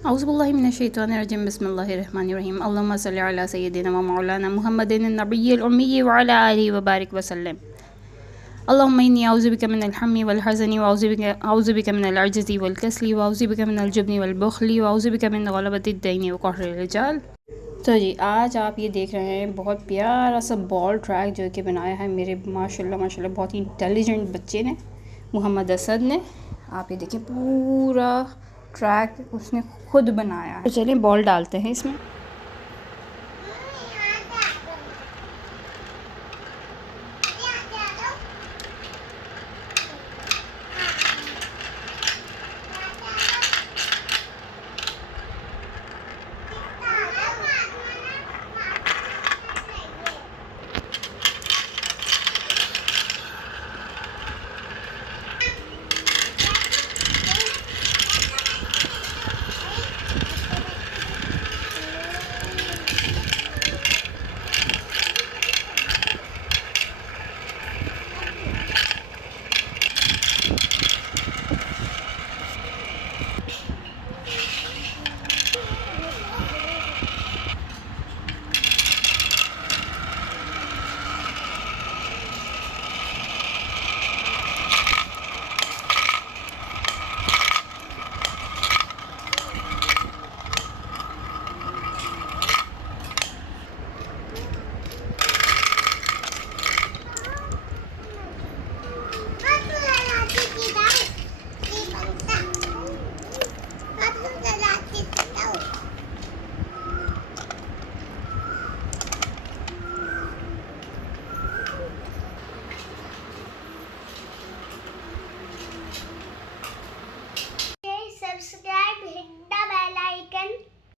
औज़ुबिल्लाहि मिनश्शैतानिर्रजीम बिस्मिल्लाहिर्रहमानिर्रहीम अल्लाहुम्मा सल्लि अला सय्यिदिना व मौलाना मुहम्मदिन नबिय्यिल उम्मी व अला आलिहि व बारिक वसल्लम। अल्लाहुम्मा इन्नी अऊज़ु बिका मिनल हम्मी वल हज़नी व अऊज़ु बिका मिनल अज्ज़ी वल कसली व अऊज़ु बिका मिनल जुब्नी वल बुख़्ली व अऊज़ु बिका मिन ग़लबतिद दीनि व क़हरिल रिजाल। तो जी आज आप ये देख रहे हैं बहुत प्यारा सा बॉल ट्रैक जो कि बनाया है मेरे माशाल्लाह माशाल्लाह बहुत ही इंटेलिजेंट बच्चे ने, मोहम्मद असद ने। आप ये देखिए पूरा ट्रैक उसने खुद बनाया है। तो चलिए बॉल डालते हैं इसमें।